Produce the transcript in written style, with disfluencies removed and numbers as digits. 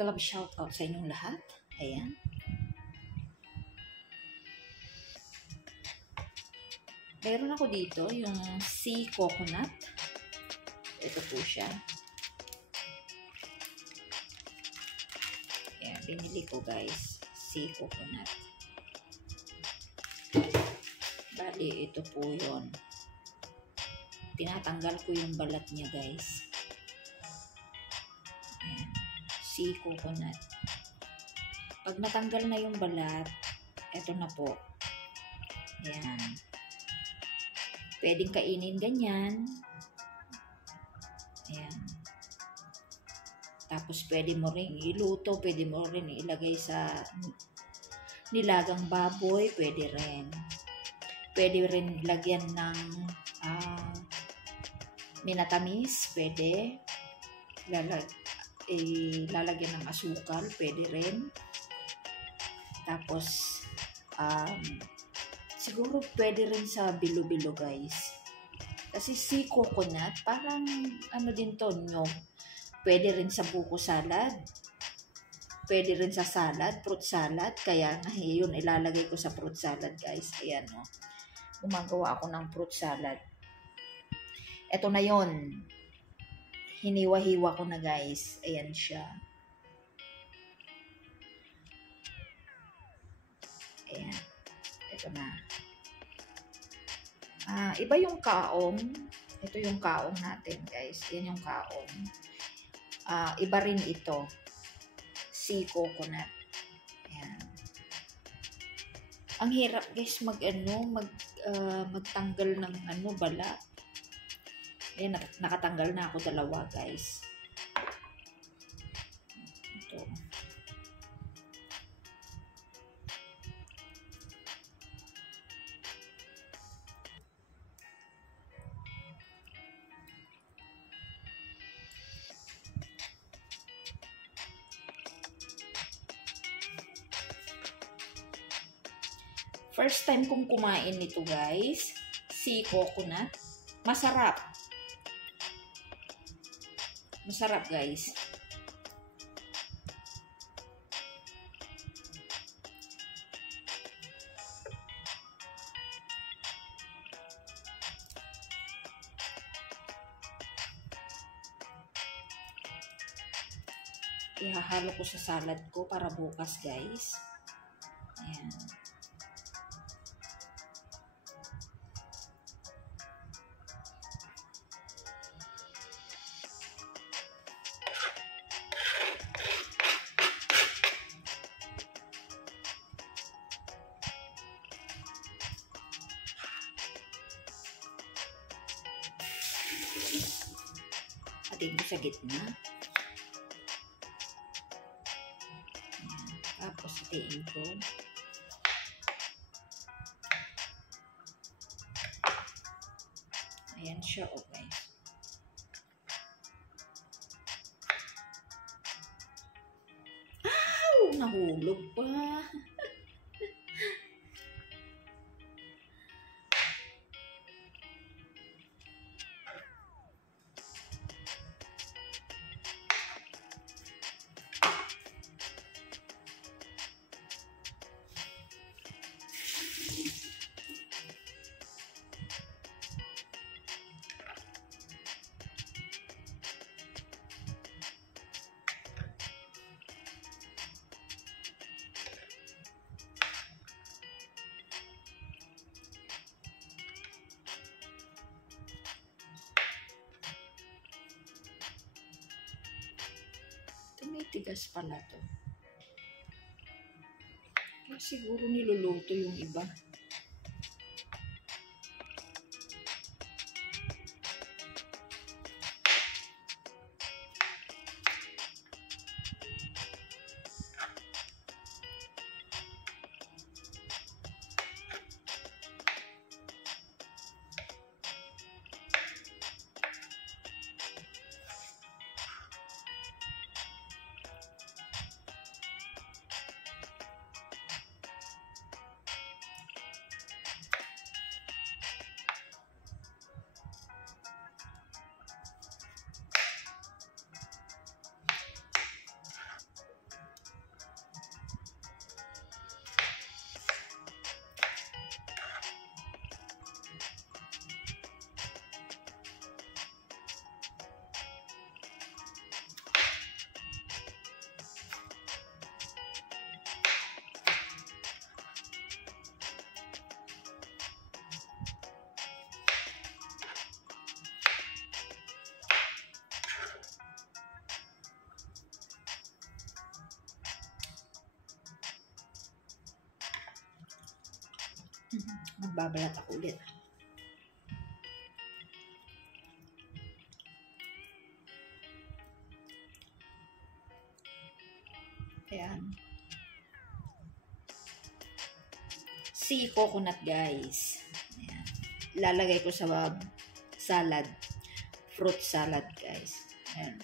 mega love shout out sa inyong lahat. Ayan. Meron ako dito yung sea coconut. Ito po siya. Ayan, binili ko guys. Sea coconut. Bali, ito po yun. Tinatanggal ko yung balat niya guys. Ayan. Sea coconut. Pag natanggal na yung balat, ito na po. Ayan. Pwedeng kainin ganyan. Ayan. Tapos pwede mo rin iluto, pwede mo rin ilagay sa nilagang baboy, pwede rin. Pwede rin lagyan ng minatamis, pwede. Lalagyan ng asukal, pwede rin. Tapos, siguro pwede rin sa bilo-bilo guys. Kasi sea coconut, parang ano din to, nyog. Pwede rin sa buko salad. Pwede rin sa salad, fruit salad. Kaya nga yun, ilalagay ko sa fruit salad guys. Ayan o. Gumagawa ako ng fruit salad. Ito na yun. Hiniwa-hiwa ko na guys. Ayan siya. Ayan. Ito na. Iba yung kaong. Ito yung kaong natin guys. Yan yung kaong. Iba rin ito. Sea coconut. Ayan. Ang hirap guys magtanggal ng bala. Ayan, nakatanggal na ako dalawa guys. Ito. First time kong kumain nito guys, sea coconut. Masarap. Masarap guys. Ihahalo ko sa salad ko para bukas guys. Ayan. Atin ko sa gitna. Ayan. Tapos atiin ko. Ayan siya, okay. Nahulog pa. Tumitigas pala to. Siguro niluluto yung iba. Magbabalat ako ulit. Ayan. Sea coconut, guys. Ayan. Lalagay ko sa salad. Fruit salad, guys. Ayan.